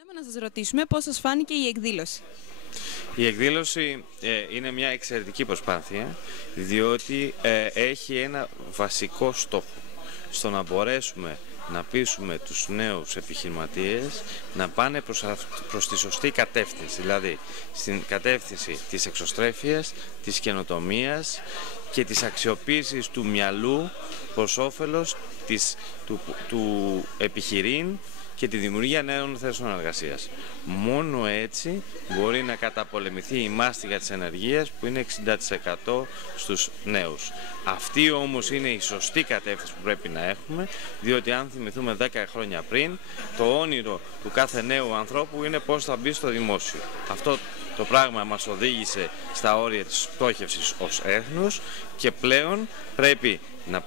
Θέλαμε να σας ρωτήσουμε πώς σας φάνηκε η εκδήλωση. Η εκδήλωση είναι μια εξαιρετική προσπάθεια, διότι έχει ένα βασικό στόχο, στο να μπορέσουμε να πείσουμε τους νέους επιχειρηματίες να πάνε προς τη σωστή κατεύθυνση, δηλαδή στην κατεύθυνση της εξωστρέφειας, της καινοτομίας και της αξιοποίησης του μυαλού προς όφελος του επιχειρήν και τη δημιουργία νέων θέσεων εργασίας. Μόνο έτσι μπορεί να καταπολεμηθεί η μάστιγα της ενεργείας που είναι 60% στους νέους. Αυτή όμως είναι η σωστή κατεύθυνση που πρέπει να έχουμε, διότι αν θυμηθούμε 10 χρόνια πριν, το όνειρο του κάθε νέου ανθρώπου είναι πώς θα μπει στο δημόσιο. Αυτό το πράγμα μας οδήγησε στα όρια της πτώχευσης ως έθνους και πλέον πρέπει να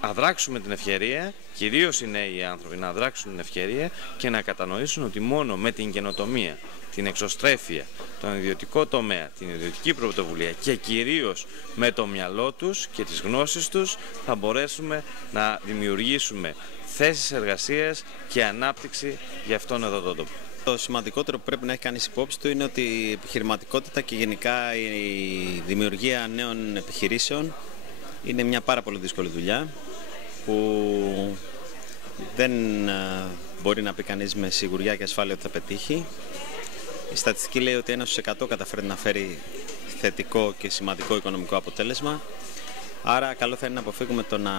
αδράξουμε την ευκαιρία, κυρίως οι νέοι άνθρωποι να αδράξουν την ευκαιρία και να κατανοήσουν ότι μόνο με την καινοτομία, την εξωστρέφεια, τον ιδιωτικό τομέα, την ιδιωτική πρωτοβουλία και κυρίως με το μυαλό τους και τις γνώσεις τους θα μπορέσουμε να δημιουργήσουμε θέσεις εργασίας και ανάπτυξη για αυτόν εδώ τον τόπο. Το σημαντικότερο που πρέπει να έχει κανείς υπόψη του είναι ότι η επιχειρηματικότητα και γενικά η δημιουργία νέων επιχειρήσεων είναι μια πάρα πολύ δύσκολη δουλειά που δεν μπορεί να πει κανείς με σιγουριά και ασφάλεια ότι θα πετύχει. Η στατιστική λέει ότι 1 στους 100 καταφέρει να φέρει θετικό και σημαντικό οικονομικό αποτέλεσμα. Άρα καλό θα είναι να αποφύγουμε το να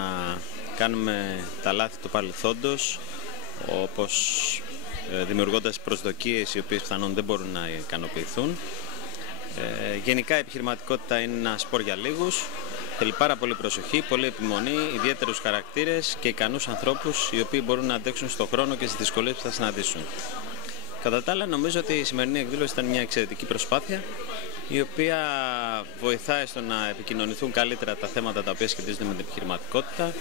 κάνουμε τα λάθη του παρελθόντος, όπως δημιουργώντας προσδοκίες οι οποίες πιθανόν δεν μπορούν να ικανοποιηθούν. Γενικά η επιχειρηματικότητα είναι ένα σπορ για λίγους. Θέλει πάρα πολύ προσοχή, πολύ επιμονή, ιδιαίτερους χαρακτήρες και ικανούς ανθρώπους οι οποίοι μπορούν να αντέξουν στον χρόνο και στις δυσκολίες που θα συναντήσουν. Κατά τα άλλα, νομίζω ότι η σημερινή εκδήλωση ήταν μια εξαιρετική προσπάθεια η οποία βοηθάει στο να επικοινωνηθούν καλύτερα τα θέματα τα οποία σχετίζονται με την επιχειρηματικότητα,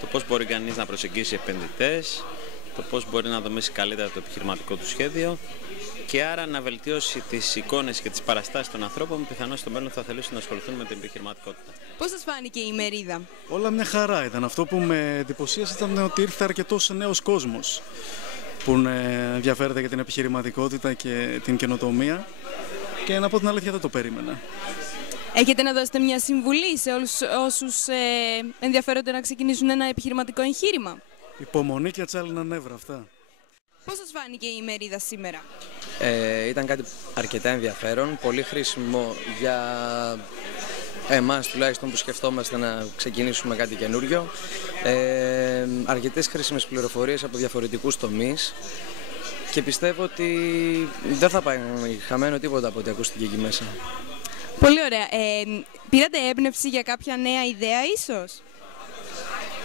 το πώς μπορεί κανείς να προσεγγίσει επενδυτές, το πώς μπορεί να δομήσει καλύτερα το επιχειρηματικό του σχέδιο και άρα να βελτιώσει τις εικόνες και τις παραστάσεις των ανθρώπων που πιθανώς στο μέλλον θα θελήσουν να ασχοληθούν με την επιχειρηματικότητα. Πώς σας φάνηκε η ημερίδα? Όλα μια χαρά ήταν. Αυτό που με εντυπωσίασε ήταν ότι ήρθε αρκετός νέος κόσμος που ενδιαφέρεται για την επιχειρηματικότητα και την καινοτομία και να πω την αλήθεια δεν το περίμενα. Έχετε να δώσετε μια συμβουλή σε όλους όσους ενδιαφέρονται να ξεκινήσουν ένα επιχειρηματικό εγχείρημα? Υπομονή και ατσάλινα νεύρα, αυτά. Πώς σας φάνηκε η ημερίδα σήμερα? Ήταν κάτι αρκετά ενδιαφέρον, πολύ χρήσιμο για εμάς τουλάχιστον που σκεφτόμαστε να ξεκινήσουμε κάτι καινούριο. Αρκετές χρήσιμες πληροφορίες από διαφορετικούς τομείς και πιστεύω ότι δεν θα πάει χαμένο τίποτα από ό,τι ακούστηκε εκεί μέσα. Πολύ ωραία. Πήρατε έμπνευση για κάποια νέα ιδέα ίσως?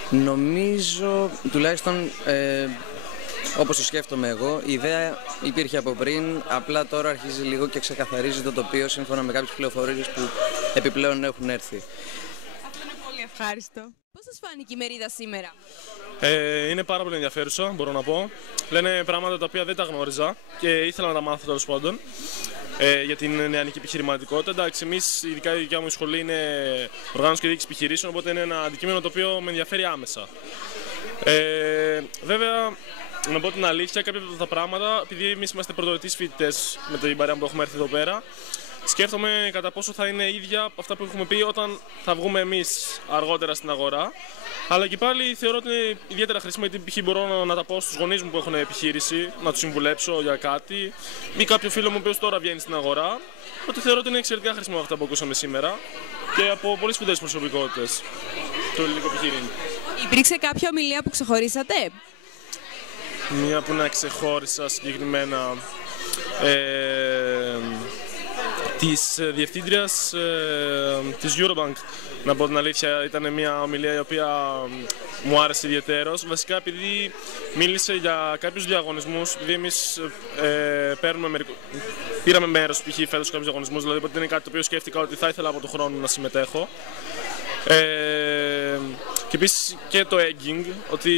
Νομίζω τουλάχιστον όπως το σκέφτομαι εγώ, η ιδέα υπήρχε από πριν, απλά τώρα αρχίζει λίγο και ξεκαθαρίζει το τοπίο σύμφωνα με κάποιες πληροφορίες που επιπλέον έχουν έρθει. Αυτό είναι πολύ ευχάριστο. Πώς σας φάνηκε η ημερίδα σήμερα? Είναι πάρα πολύ ενδιαφέρουσα, μπορώ να πω. Λένε πράγματα τα οποία δεν τα γνώριζα και ήθελα να τα μάθω τέλος πάντων για την νεανική επιχειρηματικότητα. Εντάξει, εμείς, ειδικά η δικιά μου σχολή είναι οργάνωση και διοίκηση επιχειρήσεων, οπότε είναι ένα αντικείμενο το οποίο με ενδιαφέρει άμεσα. Βέβαια, να πω την αλήθεια, κάποια από τα πράγματα, επειδή εμείς είμαστε πρωτοετής φοιτητές με την παρέα που έχουμε έρθει εδώ πέρα, σκέφτομαι κατά πόσο θα είναι ίδια από αυτά που έχουμε πει όταν θα βγούμε εμείς αργότερα στην αγορά. Αλλά και πάλι θεωρώ ότι είναι ιδιαίτερα χρήσιμο, γιατί π.χ. μπορώ να τα πω στους γονείς μου που έχουν επιχείρηση, να τους συμβουλέψω για κάτι, ή κάποιο φίλο μου που τώρα βγαίνει στην αγορά. Οπότε θεωρώ ότι είναι εξαιρετικά χρήσιμο αυτά που ακούσαμε σήμερα και από πολύ σπουδαίες προσωπικότητες του ελληνικού επιχειρήν. Υπήρξε κάποια ομιλία που ξεχωρίσατε? Μία που να ξεχώρισα συγκεκριμένα, της διευθύντριας της Eurobank, να πω την αλήθεια, ήταν μια ομιλία η οποία μου άρεσε ιδιαιτέρως. Βασικά επειδή μίλησε για κάποιους διαγωνισμούς, επειδή εμείς πήραμε μέρος π.χ. φέτος σε κάποιους διαγωνισμούς, δηλαδή είναι κάτι το οποίο σκέφτηκα ότι θα ήθελα από τον χρόνο να συμμετέχω. Και επίσης και το egging, ότι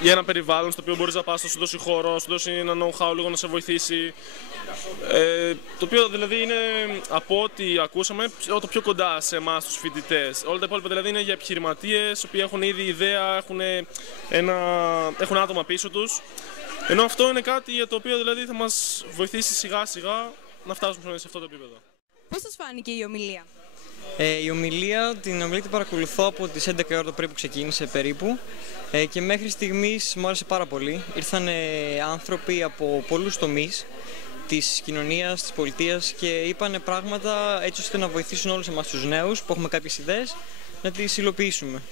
για ένα περιβάλλον στο οποίο μπορείς να πας, να σου δώσει χώρο, να σου δώσει ένα know-how, λίγο να σε βοηθήσει. Το οποίο δηλαδή είναι, από ό,τι ακούσαμε, το πιο κοντά σε εμάς τους φοιτητές. Όλα τα υπόλοιπα δηλαδή είναι για επιχειρηματίες, οι οποίοι έχουν ήδη ιδέα, έχουν άτομα πίσω τους Ενώ αυτό είναι κάτι για το οποίο δηλαδή θα μας βοηθήσει σιγά σιγά να φτάσουμε σε αυτό το επίπεδο. Πώς σας φάνηκε η ομιλία? Η ομιλία την παρακολουθώ από τις 11 ώρα το πρωί που ξεκίνησε περίπου και μέχρι στιγμής μου άρεσε πάρα πολύ. Ήρθαν άνθρωποι από πολλούς τομείς της κοινωνίας, της πολιτείας και είπαν πράγματα έτσι ώστε να βοηθήσουν όλους εμάς τους νέους που έχουμε κάποιες ιδέες να τις υλοποιήσουμε.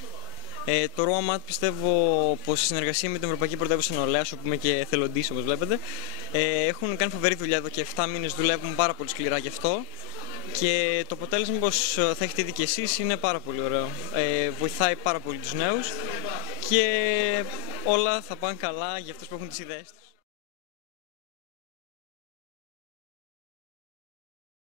Το ΡΟΑΜΑΤ πιστεύω πως η συνεργασία με την Ευρωπαϊκή Πρωτεύουσα Νεολαίας, όπου είμαι και εθελοντής όπως βλέπετε, έχουν κάνει φοβερή δουλειά εδώ και 7 μήνες, δουλεύουν πάρα πολύ σκληρά γι' αυτό. Και το αποτέλεσμα, πως θα έχετε δει και εσείς, είναι πάρα πολύ ωραίο. Βοηθάει πάρα πολύ τους νέους και όλα θα πάνε καλά για αυτούς που έχουν τις ιδέες τους.